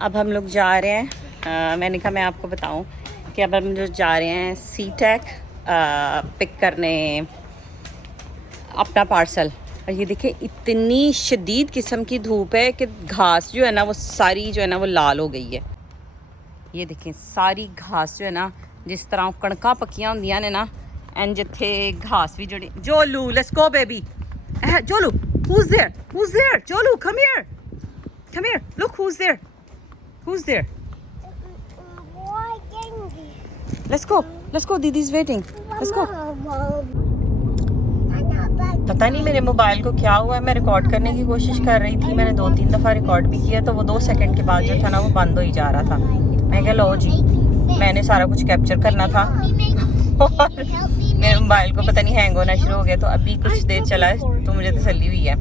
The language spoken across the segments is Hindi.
अब हम लोग जा रहे हैं, मैंने कहा मैं आपको बताऊं कि अब हम जो जा रहे हैं सी टेक पिक करने अपना पार्सल। और ये देखिए इतनी शदीद किस्म की धूप है कि घास जो है ना वो सारी जो है ना वो लाल हो गई है। ये देखें सारी घास जो है ना, जिस तरह कणका पक्कियां होंदियां ने ना, एंड जिथे घास भी जुड़ी। जोलू लेट्स गो बेबी, जोलू who's there जोलू come here look who's there let's go दीदी इज वेटिंग, लेट्स गो। पता नहीं मेरे मोबाइल को क्या हुआ है, मैं रिकॉर्ड करने की कोशिश कर रही थी, मैंने 2-3 दफ़ा रिकॉर्ड भी किया तो वो 2 सेकंड के बाद जो था ना वो बंद हो ही जा रहा था। मैं कहा लो जी, मैंने सारा कुछ कैप्चर करना था और मेरे मोबाइल को पता नहीं हैंग होना शुरू हो गया, तो अभी कुछ देर चला है तो मुझे तसल्ली हुई है।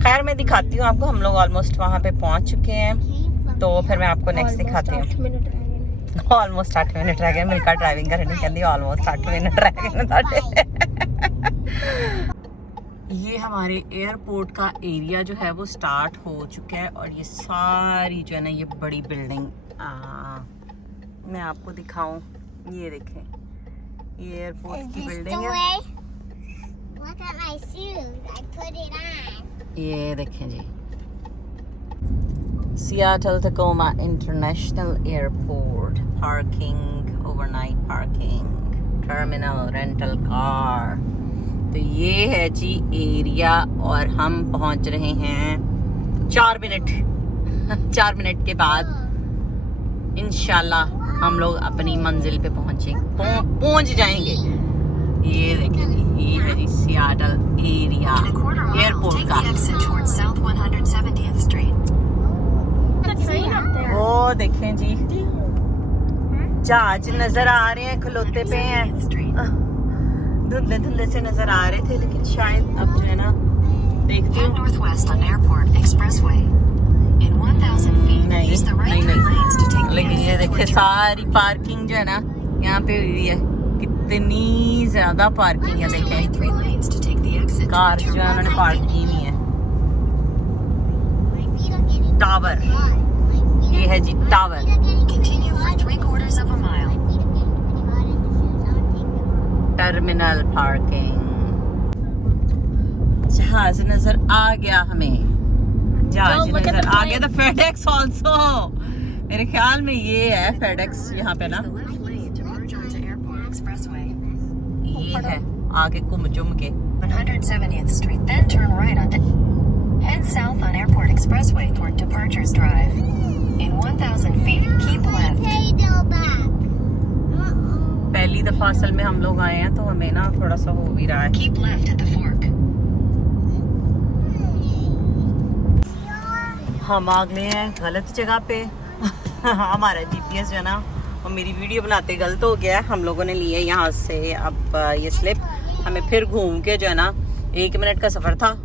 खैर मैं दिखाती हूँ आपको, हम लोग ऑलमोस्ट वहाँ पे पहुँच चुके हैं, तो फिर मैं आपको नेक्स्ट दिखाती हूँ। ऑलमोस्ट 8 मिनट रह गए, मिलकर ड्राइविंग करनी कहती ऑलमोस्ट 8 मिनट रह गए। ये हमारे एयरपोर्ट का एरिया जो है वो स्टार्ट हो चुका है और ये सारी जो है ना ये बड़ी बिल्डिंग मैं आपको दिखाऊं, ये देखें ये एयरपोर्ट की बिल्डिंग है। ये देखें जी, Seattle Tacoma international airport, parking, overnight parking, terminal, rental car. तो ये है जी एरिया और हम पहुंच रहे हैं 4 मिनट के बाद इंशाल्लाह हम लोग अपनी मंजिल पे पहुंच जाएंगे। ये देखिए जी, ये है जी सियाटल एरिया एयरपोर्ट का। वो देखें जी जहाज नजर आ रहे हैं, खलोते पे हैं, धुंधले से नजर आ रहे थे, लेकिन शायद अब जो है ना देखती हूँ नहीं, लेकिन ये देखिए सारी पार्किंग जो है ना यहाँ पे हुई है, कितनी ज्यादा पार्किंग है। देखें कार जो है उन्होंने पार्क की हुई है। टावर, ये है जी टावर। टर्मिनल पार्किंग, जहाज नजर आ गया हमें, जहाज नजर आ गया। तो फेडेक्स ऑल्सो, मेरे ख्याल में ये है फेडेक्स यहाँ पे ना, ये है आगे घूम चुम के। 170th Street, then turn right onto head south on Airport Expressway toward Departures Drive. In 1,000 feet, keep left. पहली दफा असल में हम लोग आए हैं तो हमें ना थोड़ा सा हो भी रहा है। Keep left at the fork. हम आ गए हैं गलत जगह पे। हमारा जीपीएस जो है ना और मेरी वीडियो बनाते गलत हो गया है। हम लोगों ने लिए यहाँ से अब ये स्लिप, हमें फिर घूम के जो है ना 1 मिनट का सफ़र था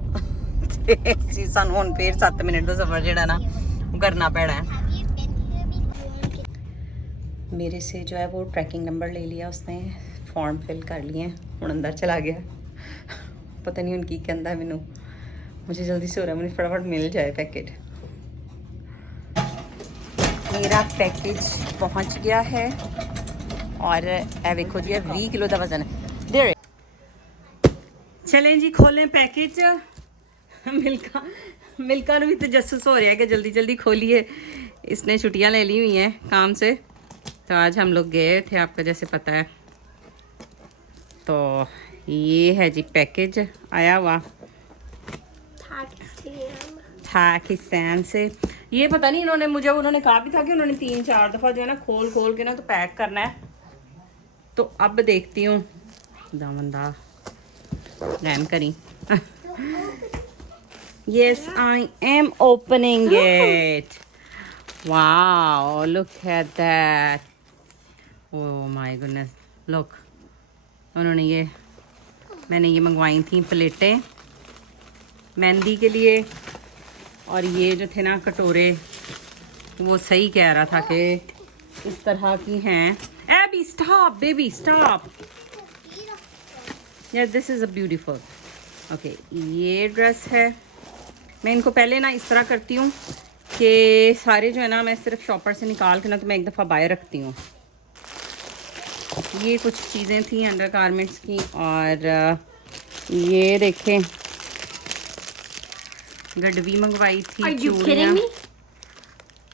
सानू हुण फिर 7 मिनट का सफ़र जो ना करना पैना है। मेरे से जो है वो ट्रैकिंग नंबर ले लिया उसने, फॉर्म फिल कर लिए, हुण अंदर चला गया। पता नहीं उनकी कहता है मैनू, मुझे जल्दी से हो रहा है, मुझे फटाफट मिल जाए पैकेट। मेरा पैकेज पहुंच गया है और ए देखो जी 20 किलो का वजन है। देर चलें जी खोलें पैकेज। मिल्का भी तजस्सुस हो रहा है कि जल्दी जल्दी खोलिए, इसने छुट्टियां ले ली हुई हैं काम से, तो आज हम लोग गए थे आपको जैसे पता है। तो ये है जी पैकेज आया हुआ पाकिस्तान से। ये पता नहीं इन्होंने उन्होंने कहा भी था कि उन्होंने 3-4 दफ़ा जो है ना खोल के ना तो पैक करना है। तो अब देखती हूँ दामंदा रैम करी। Yes I am opening it. Wow look at that, oh my goodness look. उन्होंने मैंने ये मंगवाई थी प्लेटें मेहंदी के लिए, और ये जो थे ना कटोरे वो सही कह रहा था कि इस तरह की हैं। एबी स्टॉप बेबी स्टॉप, यार this is a beautiful. Okay ये ड्रेस है, मैं इनको पहले ना इस तरह करती हूँ कि सारे जो है ना मैं सिर्फ शॉपर से निकाल के ना तो मैं एक दफ़ा बाहर रखती हूँ। ये कुछ चीज़ें थी अंडर गारमेंट्स की। और ये देखें गडवी मंगवाई थी, चूड़ियाँ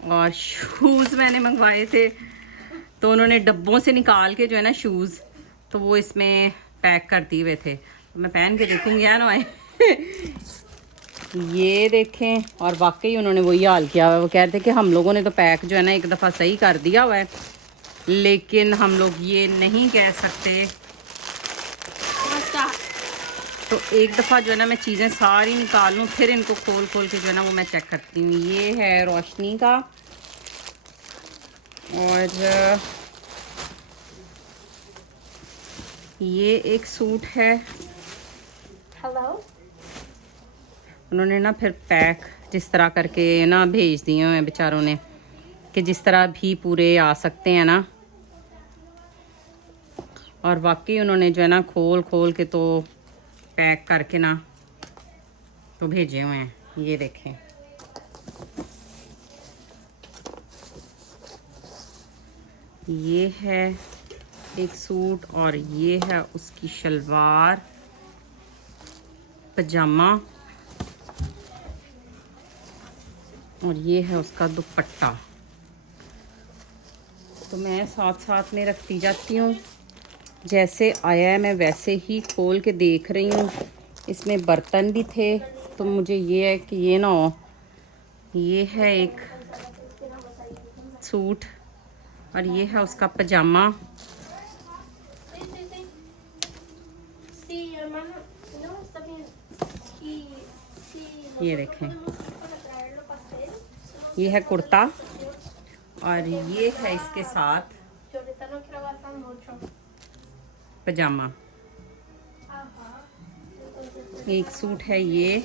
और शूज़ मैंने मंगवाए थे। तो उन्होंने डब्बों से निकाल के जो है ना शूज़ तो वो इसमें पैक कर दिए हुए थे। तो मैं पहन के देखूँगी या ना ये देखें। और वाकई उन्होंने वही हाल किया हुआ है। वो कह रहे थे कि हम लोगों ने तो पैक जो है ना एक दफ़ा सही कर दिया हुआ है, लेकिन हम लोग ये नहीं कह सकते। तो एक दफ़ा जो है ना मैं चीज़ें सारी निकालूं फिर इनको खोल खोल के जो है ना वो मैं चेक करती हूँ। ये है रोशनी का। और ये एक सूट है। हेलो। उन्होंने ना फिर पैक जिस तरह करके ना भेज दिए हैं बेचारों ने कि जिस तरह भी पूरे आ सकते हैं ना। और वाकई उन्होंने जो है ना खोल खोल के तो पैक करके ना तो भेजे हुए हैं। ये देखें ये है एक सूट और ये है उसकी शलवार पजामा और ये है उसका दुपट्टा। तो मैं साथ साथ में रखती जाती हूँ, जैसे आया है मैं वैसे ही खोल के देख रही हूँ। इसमें बर्तन भी थे तो मुझे ये है कि ये ना हो। ये है एक सूट और ये है उसका पजामा। ये देखें ये है कुर्ता और ये है इसके साथ पजामा। एक सूट है ये।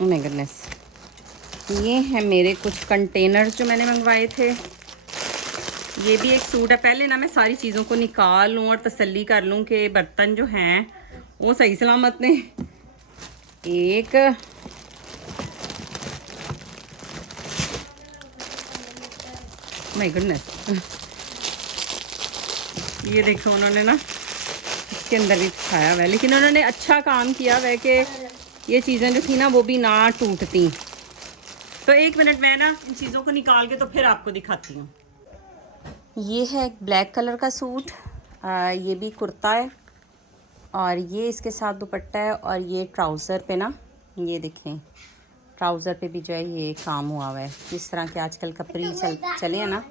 Oh my goodness. ये है मेरे कुछ कंटेनर्स जो मैंने मंगवाए थे। ये भी एक सूट है। पहले ना मैं सारी चीज़ों को निकाल लूँ और तसल्ली कर लूँ कि बर्तन जो हैं वो सही सलामत ने। एक माय गुडनेस ये देखो उन्होंने ना इसके अंदर भी खाया हुआ है, लेकिन उन्होंने अच्छा काम किया हुआ है कि ये चीज़ें जो थी ना वो भी ना टूटती। तो एक मिनट मैं ना इन चीज़ों को निकाल के तो फिर आपको दिखाती हूँ। ये है एक ब्लैक कलर का सूट। ये भी कुर्ता है और ये इसके साथ दुपट्टा है। और ये ट्राउज़र पे ना ये देखें ट्राउज़र पे भी जो है ये काम हुआ हुआ है, जिस तरह के आजकल कपड़े चले हैं ना।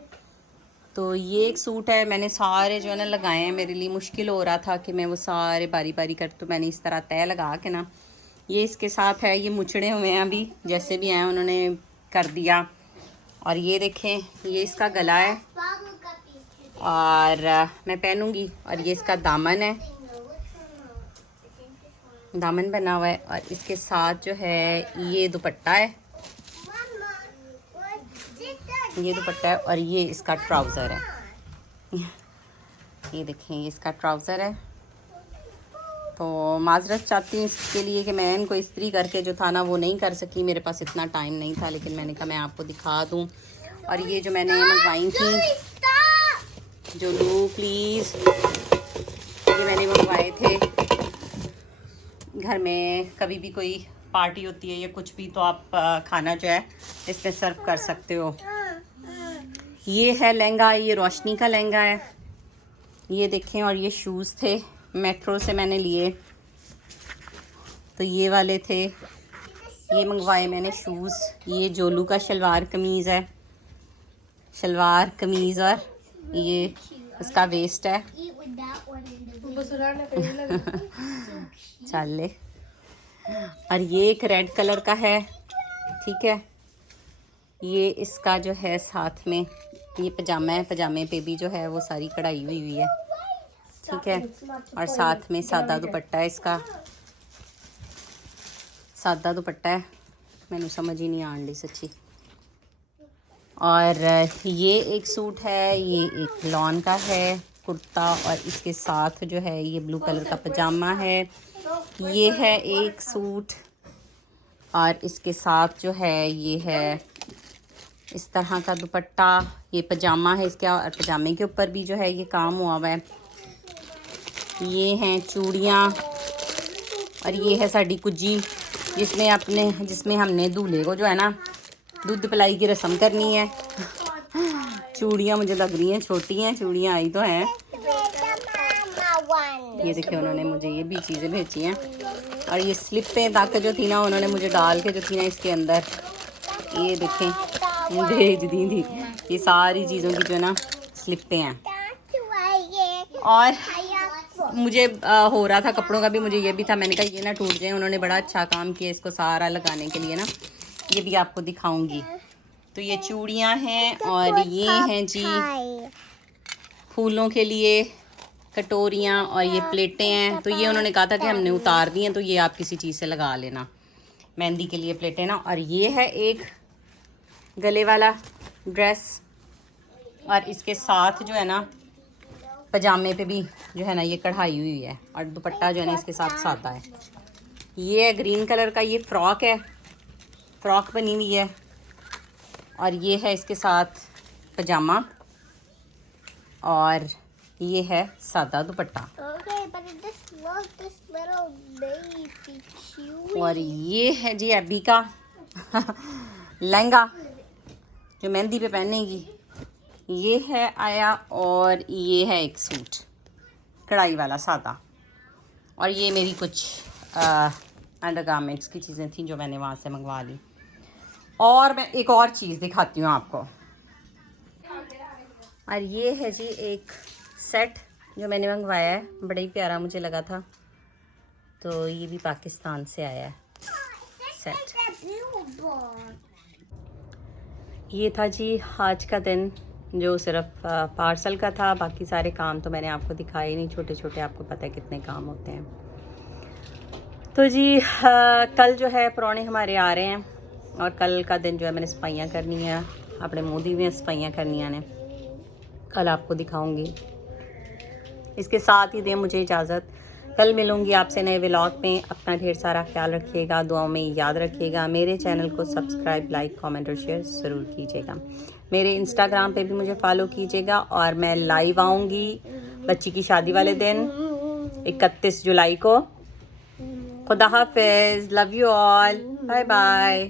तो ये एक सूट है। मैंने सारे जो है ना लगाए हैं, मेरे लिए मुश्किल हो रहा था कि मैं वो सारे बारी बारी कर, तो मैंने इस तरह तय लगा के ना ये इसके साथ है। ये मुचड़े हुए हैं अभी, जैसे भी हैं उन्होंने कर दिया। और ये देखें ये इसका गला है और मैं पहनूंगी। और ये इसका दामन है, दामन बना हुआ है। और इसके साथ जो है ये दुपट्टा है, ये दुपट्टा है। और ये इसका ट्राउज़र है। ये देखें ये इसका ट्राउज़र है। तो माजरत चाहती हूँ इसके लिए कि मैं इनको इस्त्री करके जो था ना वो नहीं कर सकी, मेरे पास इतना टाइम नहीं था। लेकिन मैंने कहा मैं आपको दिखा दूँ। और ये जो मैंने मंगवाई थी जो लो प्लीज़, ये मैंने मंगवाए थे। घर में कभी भी कोई पार्टी होती है या कुछ भी, तो आप खाना जो है इसमें सर्व कर सकते हो। ये है लहंगा, ये रोशनी का लहंगा है। ये देखें। और ये शूज़ थे, मेट्रो से मैंने लिए, तो ये वाले थे, ये मंगवाए मैंने शूज़। ये जोलू का शलवार कमीज़ है, शलवार कमीज़। और ये उसका वेस्ट है। चल। और ये एक रेड कलर का है, ठीक है। ये इसका जो है साथ में ये पजामा है, पजामे पे भी जो है वो सारी कढ़ाई हुई हुई है, ठीक है। और साथ में सादा दुपट्टा है, इसका सादा दुपट्टा है, मैंने समझ ही नहीं आन दी सच्ची। और ये एक सूट है, ये एक लॉन का है कुर्ता। और इसके साथ जो है ये ब्लू कलर का पजामा है। ये है एक सूट और इसके साथ जो है ये है इस तरह का दुपट्टा, ये पजामा है इसका और पजामे के ऊपर भी जो है ये काम हुआ हुआ है। ये हैं चूड़ियाँ और ये है साड़ी कुज्जी जिसमें हमने दूल्हे को जो है ना दूध पिलाई की रस्म करनी है। चूड़ियाँ मुझे लग रही हैं छोटी हैं, चूड़ियाँ आई तो हैं। ये देखिए उन्होंने मुझे ये भी चीज़ें भेजी हैं और ये स्लिपें ताकि जो थी ना उन्होंने मुझे डाल के जो थी ना इसके अंदर ये देखें भेज दी थी। ये सारी चीज़ों की जो है ना स्लिपें हैं। और मुझे हो रहा था कपड़ों का भी, मुझे ये भी था, मैंने कहा ये ना टूट जाए। उन्होंने बड़ा अच्छा काम किया इसको सारा लगाने के लिए ना, ये भी आपको दिखाऊंगी। तो ये चूड़ियाँ हैं और ये हैं जी फूलों के लिए कटोरियाँ और ये प्लेटें हैं। तो ये उन्होंने कहा था कि हमने उतार दी हैं तो ये आप किसी चीज़ से लगा लेना, मेहंदी के लिए प्लेटें ना। और ये है एक गले वाला ड्रेस और इसके साथ जो है ना पजामे पे भी जो है ना ये कढ़ाई हुई है और दुपट्टा जो है ना इसके साथ सादा है। ये है ग्रीन कलर का, ये फ्रॉक है, फ्रॉक बनी हुई है और ये है इसके साथ पजामा और ये है सादा दुपट्टा। और ये है जी अभी का लहंगा जो मेहंदी पे पहनेगी, ये है आया। और ये है एक सूट कढ़ाई वाला सादा। और ये मेरी कुछ अंडरगारमेंट्स की चीज़ें थी जो मैंने वहाँ से मंगवा ली। और मैं एक और चीज़ दिखाती हूँ आपको। और ये है जी एक सेट जो मैंने मंगवाया है, बड़ा ही प्यारा मुझे लगा था, तो ये भी पाकिस्तान से आया है सेट। ये था जी आज का दिन जो सिर्फ पार्सल का था। बाकी सारे काम तो मैंने आपको दिखाए नहीं, छोटे छोटे आपको पता है कितने काम होते हैं। तो जी कल जो है परौने हमारे आ रहे हैं और कल का दिन जो है मैंने सफाइयाँ करनी है, अपने मुँह दी में सफाइयाँ करनी ने, कल आपको दिखाऊंगी। इसके साथ ही दें मुझे इजाज़त, कल मिलूंगी आपसे नए व्लॉग में। अपना ढेर सारा ख्याल रखिएगा, दुआओं में याद रखिएगा। मेरे चैनल को सब्सक्राइब, लाइक, कमेंट और शेयर ज़रूर कीजिएगा। मेरे इंस्टाग्राम पे भी मुझे फॉलो कीजिएगा और मैं लाइव आऊँगी बच्ची की शादी वाले दिन 31 जुलाई को। खुदा हाफिज़, love you all, bye bye.